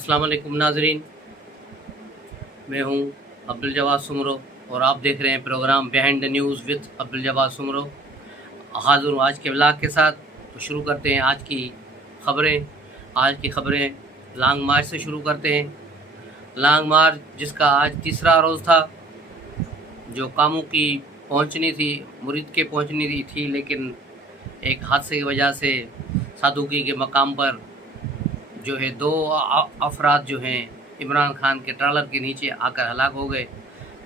अस्सलाम वालेकुम नाजरीन, मैं हूं अब्दुल जवाद सुमरो और आप देख रहे हैं programme behind the news with Abdul Jawad Soomro. हाज़िर हूँ आज के व्लॉग के साथ। तो शुरू करते हैं आज की खबरें। आज की खबरें लॉन्ग मार्च से शुरू करते हैं। लॉन्ग मार्च जिसका आज तीसरा रोज़ था, जो कामू की पहुंचनी थी, मुरीद के पहुंचनी थी, लेकिन एक हादसे की वजह से सादुकी के मकाम पर जो है दो अफराद जो हैं इमरान खान के ट्रालर के नीचे आकर हलाक हो गए,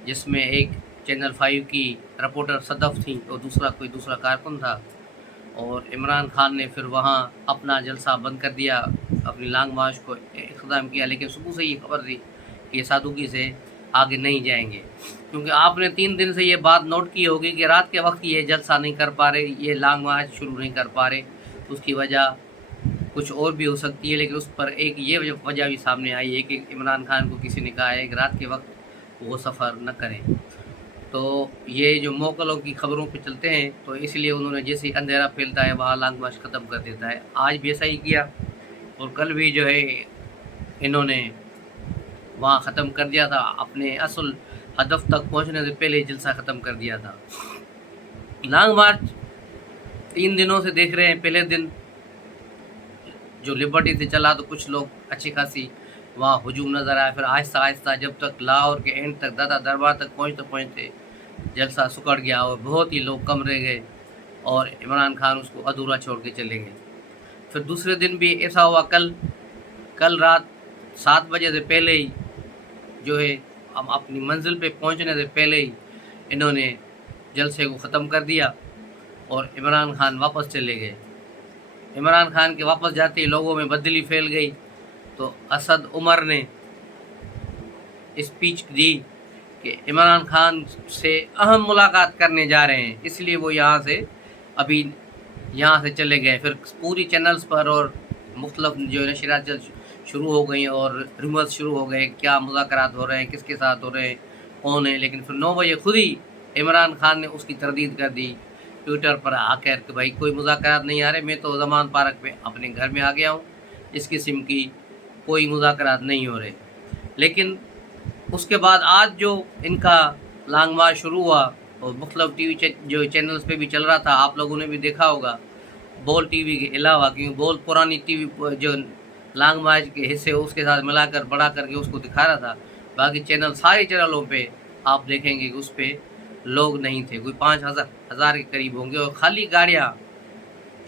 जिसमें एक चैनल 5 की रिपोर्टर सदफ थी और दूसरा कारकुन था। और इमरान खान ने फिर वहाँ अपना जलसा बंद कर दिया, अपनी लॉन्ग मार्च को इख्तिताम किया। लेकिन सुबह से ये खबर थी कि सादुकी से आगे नहीं जाएंगे, क्योंकि आपने 3 दिन से ये बात नोट की होगी कि रात के वक्त ये जलसा नहीं कर पा रहे, ये लॉन्ग मार्च शुरू नहीं कर पा रहे। उसकी वजह कुछ और भी हो सकती है, लेकिन उस पर एक ये वजह भी सामने आई है कि इमरान खान को किसी ने कहा है कि रात के वक्त वो सफ़र न करें। तो ये जो मौकलों की खबरों पे चलते हैं, तो इसलिए उन्होंने जैसे अंधेरा फैलता है वहाँ लॉन्ग मार्च ख़त्म कर देता है। आज भी ऐसा ही किया और कल भी जो है इन्होंने वहाँ ख़त्म कर दिया था, अपने असल हदफ तक पहुँचने से पहले जलसा ख़त्म कर दिया था। लॉन्ग मार्च 3 दिनों से देख रहे हैं। पहले दिन जो लिबर्टी से चला तो कुछ लोग अच्छी खासी वहाँ हुजूम नज़र आया। फिर आहिस्ता आहिस्ता जब तक लाहौर के एंड तक दादा दरबार तक पहुँचते जलसा सुकड़ गया और बहुत ही लोग कम रह गए और इमरान खान उसको अधूरा छोड़ के चले गए। फिर दूसरे दिन भी ऐसा हुआ। कल रात 7 बजे से पहले ही जो है हम अपनी मंजिल पे पहुंचने से पहले ही इन्होंने जलसे को ख़त्म कर दिया और इमरान खान वापस चले गए। इमरान खान के वापस जाते ही लोगों में बदली फैल गई। तो असद उमर ने स्पीच दी कि इमरान खान से अहम मुलाकात करने जा रहे हैं, इसलिए वो यहाँ से चले गए। फिर पूरी चैनल्स पर और मुख्तलिफ जो नशरियात शुरू हो गई और रूमर्स शुरू हो गए, क्या मुज़ाकरात हो रहे हैं, किसके साथ हो रहे हैं, कौन है। लेकिन फिर 9 बजे खुद ही इमरान खान ने उसकी तरदीद कर दी ट्विटर पर आकर कि भाई कोई मुज़ाकरात नहीं आ रहे, मैं तो ज़मान पार्क पे अपने घर में आ गया हूँ, इस किस्म की कोई मुज़ाकरात नहीं हो रहे। लेकिन उसके बाद आज जो इनका लॉन्ग मार्च शुरू हुआ और मुख्तलिफ टीवी जो चैनल्स पे भी चल रहा था, आप लोगों ने भी देखा होगा, बोल टीवी के अलावा, क्योंकि बोल पुरानी टीवी जो लॉन्ग मार्च के हिस्से उसके साथ मिलाकर बड़ा करके उसको दिखा रहा था। बाकी चैनल, सारे चैनलों पे आप देखेंगे कि उस पर लोग नहीं थे, कोई 5,000 के करीब होंगे और खाली गाड़ियाँ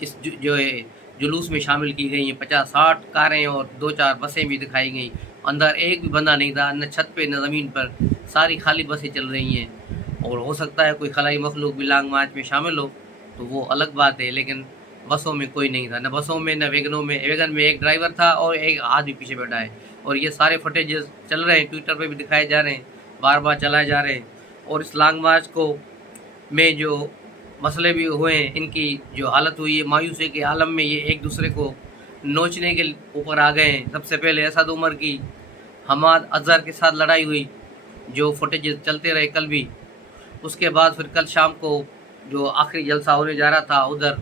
इस जो है जुलूस में शामिल की गई हैं। 50-60 कारें और 2-4 बसें भी दिखाई गई। अंदर एक भी बंदा नहीं था, न छत पे न ज़मीन पर, सारी खाली बसें चल रही हैं। और हो सकता है कोई खलाई मखलूक भी लॉन्ग मार्च में शामिल हो, तो वो अलग बात है, लेकिन बसों में कोई नहीं था, न बसों में न वैगनों में। वैगन में एक ड्राइवर था और एक आदमी पीछे बैठा है। और ये सारे फुटेजेस चल रहे हैं, ट्विटर पर भी दिखाए जा रहे हैं, बार बार चलाए जा रहे हैं। और इस लॉन्ग मार्च को में जो मसले भी हुए हैं, इनकी जो हालत हुई है मायूसी के आलम में, ये एक दूसरे को नोचने के ऊपर आ गए हैं। सबसे पहले असद उमर की हमाद अजहर के साथ लड़ाई हुई, जो फुटेज चलते रहे कल भी। उसके बाद फिर कल शाम को जो आखिरी जलसा होने जा रहा था, उधर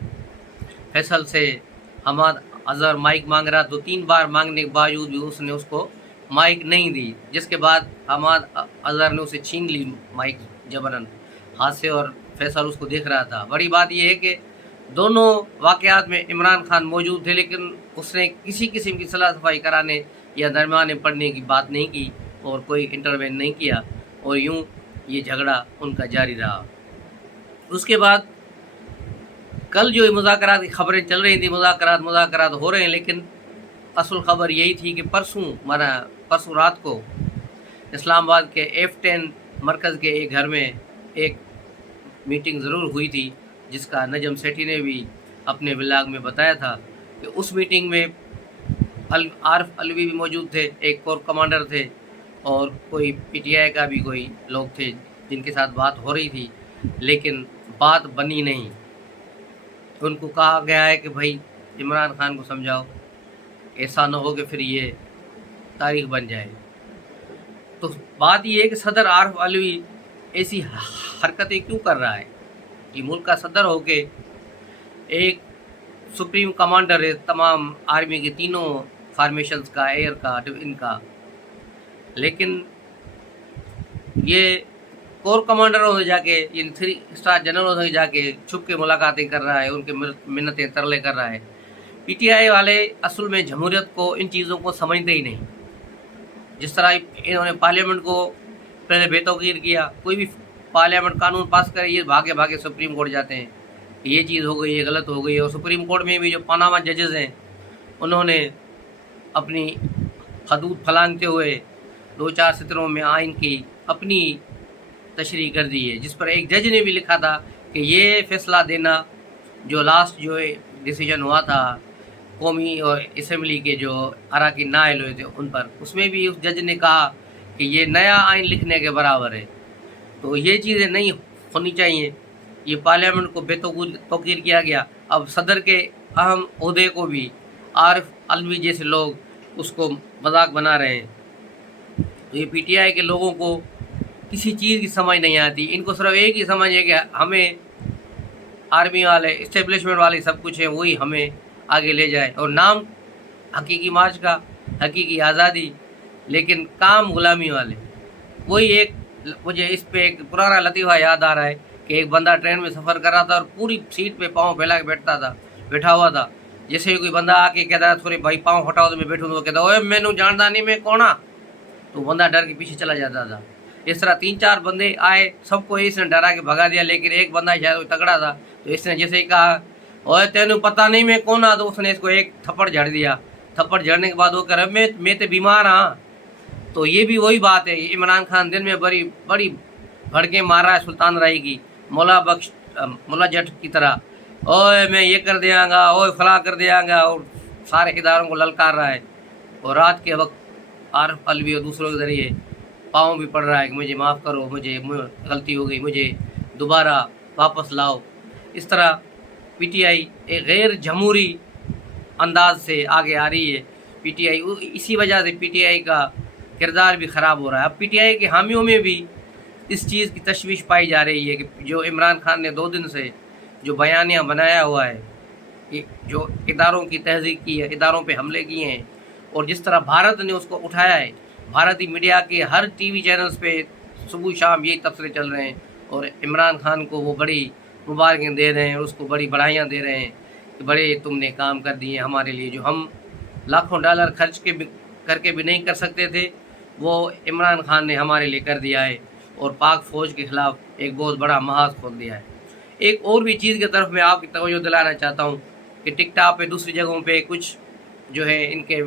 फैसल से हमाद अजहर माइक मांग रहा, तो 3 बार मांगने के बावजूद भी उसने उसको माइक नहीं दी, जिसके बाद हमाद अजहर ने उसे छीन ली माइक जबरन हाथ से, और फैसल उसको देख रहा था। बड़ी बात यह है कि दोनों वाक़यात में इमरान खान मौजूद थे, लेकिन उसने किसी किस्म की सलाह सफाई कराने या दरमियान पढ़ने की बात नहीं की और कोई इंटरवेन नहीं किया, और यूं ये झगड़ा उनका जारी रहा। उसके बाद कल जो मुज़ाकरात की खबरें चल रही थी, मुज़ाकरात हो रहे हैं, लेकिन असल खबर यही थी कि परसों रात को इस्लामाबाद के F10 मरकज़ के एक घर में एक मीटिंग ज़रूर हुई थी, जिसका नजम सेठी ने भी अपने ब्लॉग में बताया था कि उस मीटिंग में आरिफ अलवी भी मौजूद थे, एक कोर कमांडर थे और कोई PTI का भी कोई लोग थे जिनके साथ बात हो रही थी, लेकिन बात बनी नहीं। उनको कहा गया है कि भाई इमरान खान को समझाओ, ऐसा न हो कि फिर ये तारीख बन जाए। तो बात ये है कि सदर आरिफ अलवी ऐसी हरकतें क्यों कर रहा है कि मुल्क का सदर हो के एक सुप्रीम कमांडर है तमाम आर्मी के तीनों फॉर्मेशंस का, एयर का, इनका। लेकिन ये कोर कमांडरों से जाके, इन 3 स्टार जनरलों से जाके छुप के मुलाकातें कर रहा है, उनके मिन्नतें तरले कर रहा है। पीटीआई वाले असल में जमहूरियत को, इन चीज़ों को समझते ही नहीं। जिस तरह इन्होंने पार्लियामेंट को पहले बेतौकीर किया, कोई भी पार्लियामेंट कानून पास करे ये भागे भागे सुप्रीम कोर्ट जाते हैं, ये चीज़ हो गई, ये गलत हो गई। और सुप्रीम कोर्ट में भी जो पनामा जजेस हैं, उन्होंने अपनी हदूद फलांगते हुए 2-4 सत्रों में आइन की अपनी तशरीह कर दी है, जिस पर एक जज ने भी लिखा था कि ये फैसला देना जो लास्ट जो डिसीजन हुआ था कौमी और असम्बली के जो अरकान नाअहल हुए थे उन पर, उसमें भी उस जज ने कहा कि ये नया आइन लिखने के बराबर है। तो ये चीज़ें नहीं होनी चाहिए। ये पार्लियामेंट को बेतौकीर किया गया। अब सदर के अहम ओहदे को भी आरिफ अलवी जैसे लोग उसको मजाक बना रहे हैं। तो ये पीटीआई के लोगों को किसी चीज़ की समझ नहीं आती। इनको सिर्फ एक ही समझ है कि हमें आर्मी वाले, इस्टेब्लिशमेंट वाले सब कुछ है, वही हमें आगे ले जाए। और नाम हकीकी मार्च का, हकीकी आज़ादी, लेकिन काम गुलामी वाले। वही एक, मुझे इस पे एक पुराना लतीफ़ा याद आ रहा है कि एक बंदा ट्रेन में सफ़र कर रहा था और पूरी सीट पे पाँव फैला के बैठा हुआ था। जैसे ही कोई बंदा आके कहता है थोड़े भाई पाँव हटाओ तो मैं बैठूँ, तो वो कहता ओए मैनू जानदा नहीं, मैं कौन आ। तो बंदा डर के पीछे चला जाता था। इस तरह 3-4 बंदे आए, सबको इसने डरा के भगा दिया, लेकिन एक बंदा शायद तगड़ा था, तो इसने जैसे ही कहा ओए तेनू पता नहीं मैं कौन आ, तो उसने इसको एक थप्पड़ झड़ दिया। थप्पड़ झड़ने के बाद वो कह रहा मैं तो बीमार हाँ। तो ये भी वही बात है। इमरान खान दिन में बड़ी भड़के मार रहा है सुल्तान राय की, मुला जट की तरह, ओए मैं ये कर दियांगा, ओए फला कर दियांगा, और सारे इदारों को ललकार रहा है। और रात के वक्त आरिफ अलवी और दूसरों के ज़रिए पाँव भी पड़ रहा है कि मुझे माफ़ करो, मुझे गलती हो गई, मुझे दोबारा वापस लाओ। इस तरह पीटीआई एक गैर जमहूरी अंदाज से आगे आ रही है। पीटीआई, इसी वजह से पीटीआई का किरदार भी ख़राब हो रहा है। अब पीटीआई के हामियों में भी इस चीज़ की तशवीश पाई जा रही है कि जो इमरान खान ने 2 दिन से जो बयानिया बनाया हुआ है, जो इदारों की तहज़ीब की है, इदारों पे हमले किए हैं, और जिस तरह भारत ने उसको उठाया है, भारतीय मीडिया के हर टीवी चैनल्स पे सुबह शाम यही तबसरे चल रहे हैं, और इमरान खान को वो बड़ी मुबारकें दे रहे हैं, उसको बड़ी बधाइयाँ दे रहे हैं कि बड़े तुमने काम कर दिए हमारे लिए, जो हम लाखों डॉलर खर्च करके भी नहीं कर सकते थे, वो इमरान खान ने हमारे लिए कर दिया है, और पाक फ़ौज के ख़िलाफ़ एक बहुत बड़ा महाज खोल दिया है। एक और भी चीज़ की तरफ मैं आपकी तवज्जो दिलाना चाहता हूँ कि टिकटॉक पे, दूसरी जगहों पे कुछ जो है इनके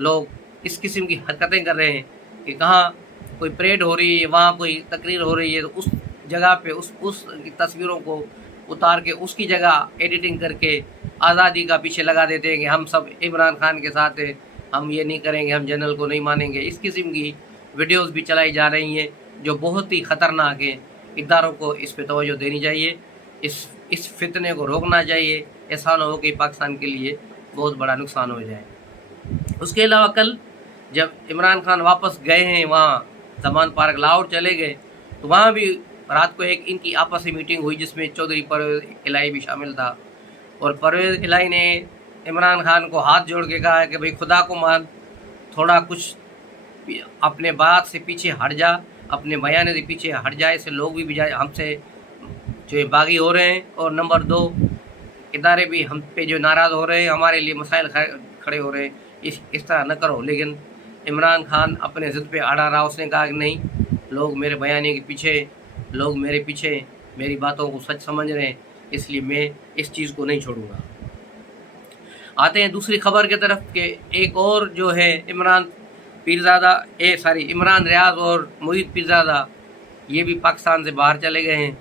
लोग इस किस्म की हरकतें कर रहे हैं कि कहाँ कोई परेड हो रही है, वहाँ कोई तकरीर हो रही है, तो उस जगह पे उस तस्वीरों को उतार के उसकी जगह एडिटिंग करके आज़ादी का पीछे लगा देते हैं कि हम सब इमरान खान के साथ हैं, हम ये नहीं करेंगे, हम जनरल को नहीं मानेंगे। इस किस्म की वीडियोस भी चलाई जा रही हैं जो बहुत ही ख़तरनाक है। इदारों को इस पे तवज्जो देनी चाहिए, इस फितने को रोकना चाहिए। ऐसा ना हो कि पाकिस्तान के लिए बहुत बड़ा नुकसान हो जाए। उसके अलावा कल जब इमरान खान वापस गए हैं वहाँ जमान पार्क लाहौर चले गए, तो वहाँ भी रात को एक इनकी आपसी मीटिंग हुई जिसमें चौधरी परवेज़ इलाही भी शामिल था। और परवेज़ इलाही ने इमरान खान को हाथ जोड़ के कहा है कि भाई खुदा को मान, थोड़ा कुछ अपने बात से पीछे हट जा, अपने बयान से पीछे हट जाए, इससे लोग भी हमसे जो बागी हो रहे हैं। और नंबर 2, इदारे भी हम पे जो नाराज़ हो रहे हैं, हमारे लिए मसाइल खड़े हो रहे हैं, इस तरह न करो। लेकिन इमरान खान अपने ज़िद पे अड़ा रहा। उसने कहा कि नहीं, लोग मेरे बयानी के पीछे, लोग मेरे पीछे मेरी बातों को सच समझ रहे हैं, इसलिए मैं इस चीज़ को नहीं छोड़ूंगा। आते हैं दूसरी खबर की तरफ कि एक और जो है इमरान रियाज और मोहित पीरज़ादा, ये भी पाकिस्तान से बाहर चले गए हैं,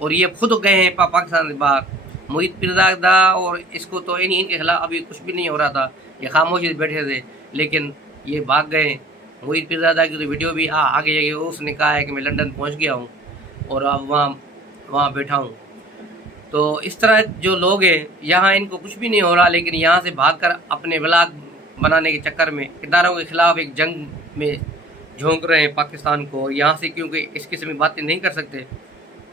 और ये खुद गए हैं पाकिस्तान से बाहर। मोहित पीरज़ादा और इसको तो इनके खिलाफ अभी कुछ भी नहीं हो रहा था, ये खामोशी से बैठे थे, लेकिन ये भाग गए। मोहित पीरज़ादा की तो वीडियो भी आ गई है, उसने कहा है कि मैं लंदन पहुंच गया हूं और अब वहाँ बैठा हूं। तो इस तरह जो लोग हैं, यहाँ इनको कुछ भी नहीं हो रहा, लेकिन यहाँ से भागकर अपने ब्लॉग बनाने के चक्कर में इदारों के ख़िलाफ़ एक जंग में झोंक रहे हैं पाकिस्तान को। यहाँ से क्योंकि इस किस्म की बातें नहीं कर सकते,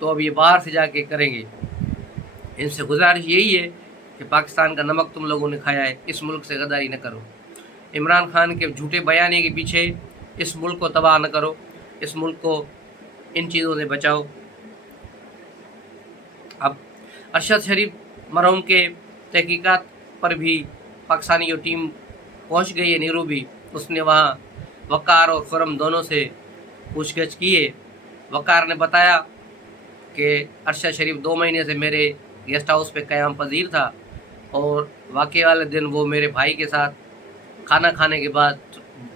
तो अब ये बाहर से जाके करेंगे। इनसे गुजारिश यही है कि पाकिस्तान का नमक तुम लोगों ने खाया है, इस मुल्क से गद्दारी न करो। इमरान खान के झूठे बयानी के पीछे इस मुल्क को तबाह न करो, इस मुल्क को इन चीज़ों से बचाओ। अब अरशद शरीफ मरहूम के तहकीकात पर भी पाकिस्तानी जो टीम पहुंच गई है नैरोबी, उसने वहाँ वक़ार और खुरम दोनों से पूछगछ की है। वक़ार ने बताया कि अरशद शरीफ 2 महीने से मेरे गेस्ट हाउस पे क़याम पजीर था और वाक़े वाले दिन वो मेरे भाई के साथ खाना खाने के बाद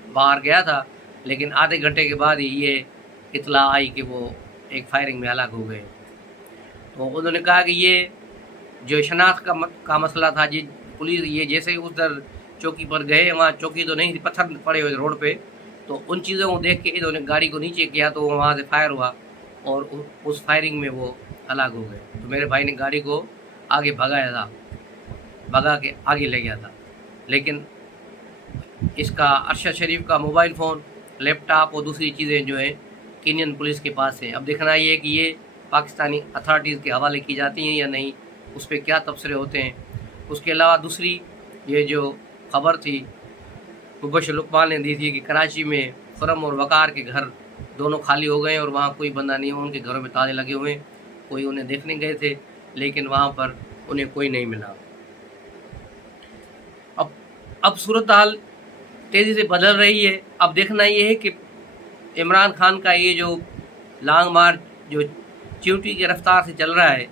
बाहर गया था, लेकिन आधे घंटे के बाद ही ये इत्तला आई कि वो एक फायरिंग में हलाक हो गए। तो उन्होंने कहा कि ये जो शनाख्त का मसला था, जी पुलिस ये जैसे उधर चौकी पर गए, वहाँ चौकी तो नहीं थी, पत्थर पड़े हुए रोड पे, तो उन चीज़ों को देख के इन्होंने गाड़ी को नीचे किया तो वहाँ से फायर हुआ और उस फायरिंग में वो हलाक हो गए। तो मेरे भाई ने गाड़ी को आगे भगा के आगे ले गया था, लेकिन इसका अरशद शरीफ का मोबाइल फ़ोन, लैपटॉप और दूसरी चीज़ें जो हैं केनियन पुलिस के पास है। अब देखना ये है कि ये पाकिस्तानी अथॉरिटीज़ के हवाले की जाती हैं या नहीं, उस पर क्या तबसरे होते हैं। उसके अलावा दूसरी ये जो खबर थी मुबशर लुकमान ने दी थी कि कराची में खुरम और वक़ार के घर दोनों खाली हो गए और वहाँ कोई बंदा नहीं है, उनके घरों में ताले लगे हुए हैं। कोई उन्हें देखने गए थे लेकिन वहाँ पर उन्हें कोई नहीं मिला। अब सूरत हाल तेज़ी से बदल रही है। अब देखना ये है कि इमरान खान का ये जो लॉन्ग मार्च जो चींटी की रफ्तार से चल रहा है,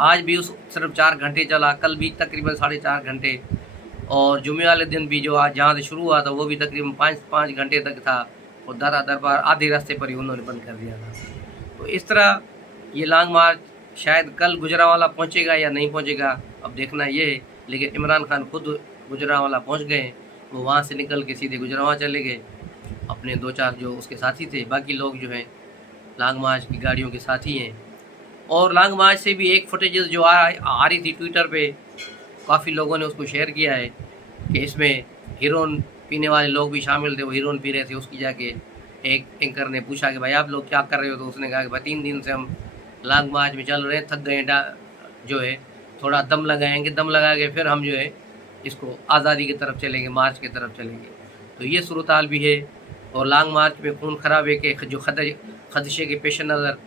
आज भी उस सिर्फ 4 घंटे चला, कल भी तकरीबन 4.5 घंटे, और जुमे वाले दिन भी जो आज जहाँ से शुरू हुआ था वो भी तकरीबन 5 घंटे तक था और दरबार आधे रास्ते पर ही उन्होंने बंद कर दिया था। तो इस तरह ये लॉन्ग मार्च शायद कल गुजरांवाला पहुँचेगा या नहीं पहुँचेगा, अब देखना ये है। लेकिन इमरान खान खुद गुजरांवाला पहुँच गए, वो वहाँ से निकल के सीधे गुजरांवाला चले गए, अपने 2-4 जो उसके साथी थे, बाकी लोग जो हैं लॉन्ग मार्च की गाड़ियों के साथी हैं। और लॉन्ग मार्च से भी एक फुटेजेस जो आ रही थी ट्विटर पे, काफ़ी लोगों ने उसको शेयर किया है कि इसमें हीरोइन पीने वाले लोग भी शामिल थे। वो हीरोइन पी रहे थे, उसकी जाके एक एंकर ने पूछा कि भाई आप लोग क्या कर रहे हो, तो उसने कहा कि भाई 3 दिन से हम लॉन्ग मार्च में चल रहे हैं, थक गए, जो है थोड़ा दम लगाएंगे, दम लगा के फिर हम जो है इसको आज़ादी की तरफ चलेंगे, मार्च की तरफ चलेंगे। तो ये सूरत हाल भी है। और लॉन्ग मार्च में खून खराबे के जो खदशे के पेश नज़र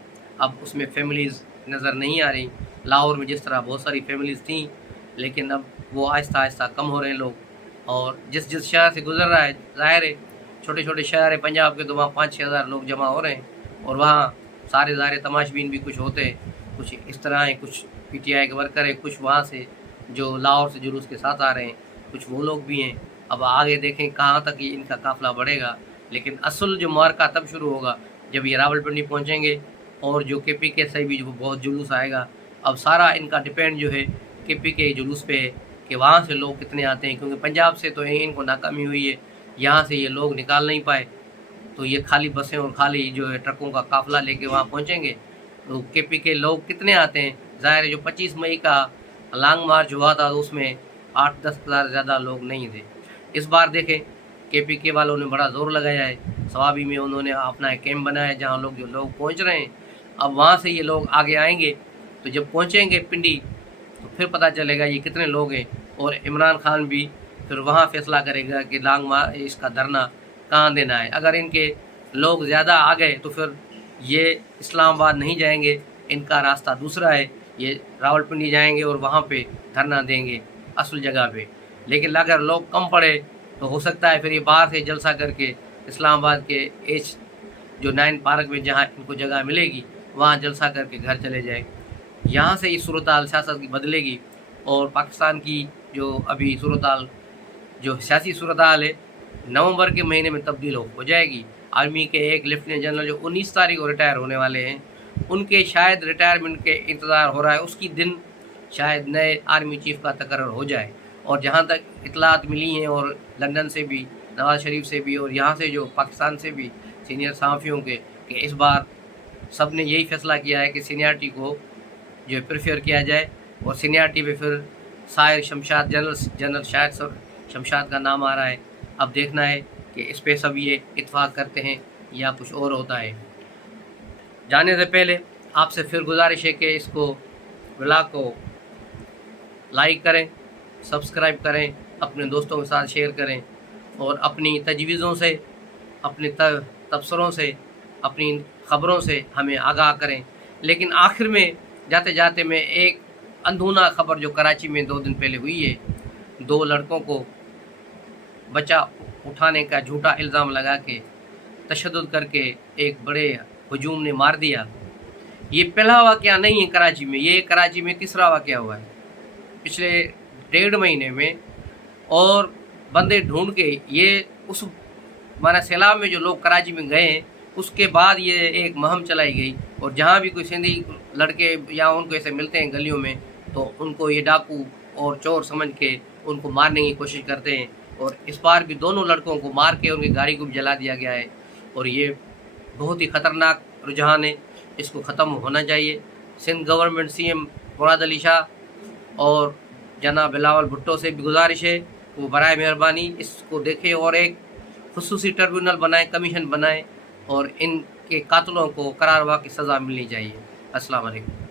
अब उसमें फैमिलीज़ नज़र नहीं आ रही। लाहौर में जिस तरह बहुत सारी फैमिलीज़ थी, लेकिन अब वो आहिस्ता आहिस्ता कम हो रहे हैं लोग। और जिस शहर से गुजर रहा है, ज़ाहिर है छोटे छोटे शहर है पंजाब के, तो वहाँ 5-6 हज़ार लोग जमा हो रहे हैं और वहाँ सारे ज़ाहिर तमाशबीन भी कुछ होते हैं, कुछ इस तरह हैं, कुछ PTI के वर्कर हैं, कुछ वहाँ से जो लाहौर से जुलूस के साथ आ रहे हैं, कुछ वो लोग भी हैं। अब आगे देखें कहाँ तक ये इनका काफ़िला बढ़ेगा, लेकिन असल जो मार्का तब शुरू होगा जब ये रावलपिंडी पहुँचेंगे और जो KPK से भी जो बहुत जुलूस आएगा। अब सारा इनका डिपेंड जो है KPK जुलूस पे है कि वहाँ से लोग कितने आते हैं, क्योंकि पंजाब से तो इनको नाकामी हुई है, यहाँ से ये लोग निकाल नहीं पाए, तो ये खाली बसें और खाली जो है ट्रकों का काफ़िला लेके वहाँ पहुँचेंगे। तो KPK लोग कितने आते हैं, ज़ाहिर है जो 25 मई का लॉन्ग मार्च हुआ था तो उसमें 8-10 हज़ार ज़्यादा लोग नहीं थे। इस बार देखें KPK वालों ने बड़ा ज़ोर लगाया है, सवाबी में उन्होंने अपना एक कैंप बनाया है जहाँ लोग पहुँच रहे हैं। अब वहाँ से ये लोग आगे आएंगे, तो जब पहुँचेंगे पिंडी तो फिर पता चलेगा ये कितने लोग हैं, और इमरान खान भी फिर वहाँ फैसला करेगा कि लॉन्ग मार्च इसका धरना कहाँ देना है। अगर इनके लोग ज़्यादा आ गए तो फिर ये इस्लामाबाद नहीं जाएंगे, इनका रास्ता दूसरा है, ये रावलपिंडी जाएंगे और वहाँ पे धरना देंगे असल जगह पे। लेकिन अगर लोग कम पड़े तो हो सकता है फिर ये बाहर से जलसा करके इस्लामाबाद के जो 9 पार्क में जहाँ इनको जगह मिलेगी वहाँ जलसा करके घर चले जाए। यहाँ से ये सूरत हाल सियासत की बदलेगी और पाकिस्तान की जो अभी सूरत हाल जो सियासी सूरत हाल है नवंबर के महीने में तब्दील हो जाएगी। आर्मी के एक लेफ्टिनेंट जनरल जो 19 तारीख को रिटायर होने वाले हैं, उनके शायद रिटायरमेंट के इंतज़ार हो रहा है, उसकी दिन शायद नए आर्मी चीफ का तकर्रर हो जाए। और जहाँ तक इतलात मिली हैं और लंदन से भी, नवाज़ शरीफ से भी और यहाँ से जो पाकिस्तान से भी सीनियर सहाफ़ियों के, कि इस बार सब ने यही फैसला किया है कि सीनियरिटी को जो प्रेफर किया जाए और सीनियरिटी पे फिर शायर शमशाद जनरल शायर शमशाद का नाम आ रहा है। अब देखना है कि इस पे सब ये इत्फाक करते हैं या कुछ और होता है। जाने से पहले आपसे फिर गुजारिश है कि इसको व्लॉग को लाइक करें, सब्सक्राइब करें اپنے دوستوں کے ساتھ شیئر کریں اور اپنی تجویزوں سے، اپنے تبصروں سے، اپنی خبروں سے ہمیں آگاہ کریں۔ لیکن آخر میں جاتے جاتے میں ایک اندھونا خبر جو کراچی میں 2 دن پہلے ہوئی ہے، 2 لڑکوں کو بچہ اٹھانے کا جھوٹا الزام لگا کے تشدد کر کے ایک بڑے ہجوم نے مار دیا۔ یہ پہلا واقعہ نہیں ہے کراچی میں، یہ کراچی میں تیسرا واقعہ ہوا ہے پچھلے 1.5 مہینے میں، اور بندے ڈھونڈ کے یہ اس مانا سیلاب میں جو لوگ کراچی میں گئے ہیں اس کے بعد یہ ایک مہم چلائی گئی، اور جہاں بھی کوئی سندھی لڑکے یا ان کو ایسے ملتے ہیں گلیوں میں تو ان کو یہ ڈاکو اور چور سمجھ کے ان کو مارنے کی کوشش کرتے ہیں، اور اس بار بھی دونوں لڑکوں کو مار کے ان کی گاڑی کو بھی جلا دیا گیا ہے، اور یہ بہت ہی خطرناک رجحان ہے، اس کو ختم ہونا چاہیے۔ سندھ گورنمنٹ CM مراد علی شاہ اور جناب بلاول بھٹو سے بھی گزارش ہے وہ برائے مہربانی اس کو دیکھیں اور ایک خصوصی ٹربیونل بنائیں، کمیشن بنائیں، اور ان کے قاتلوں کو قرار واقعی سزا ملنی چاہیے۔ السلام علیکم۔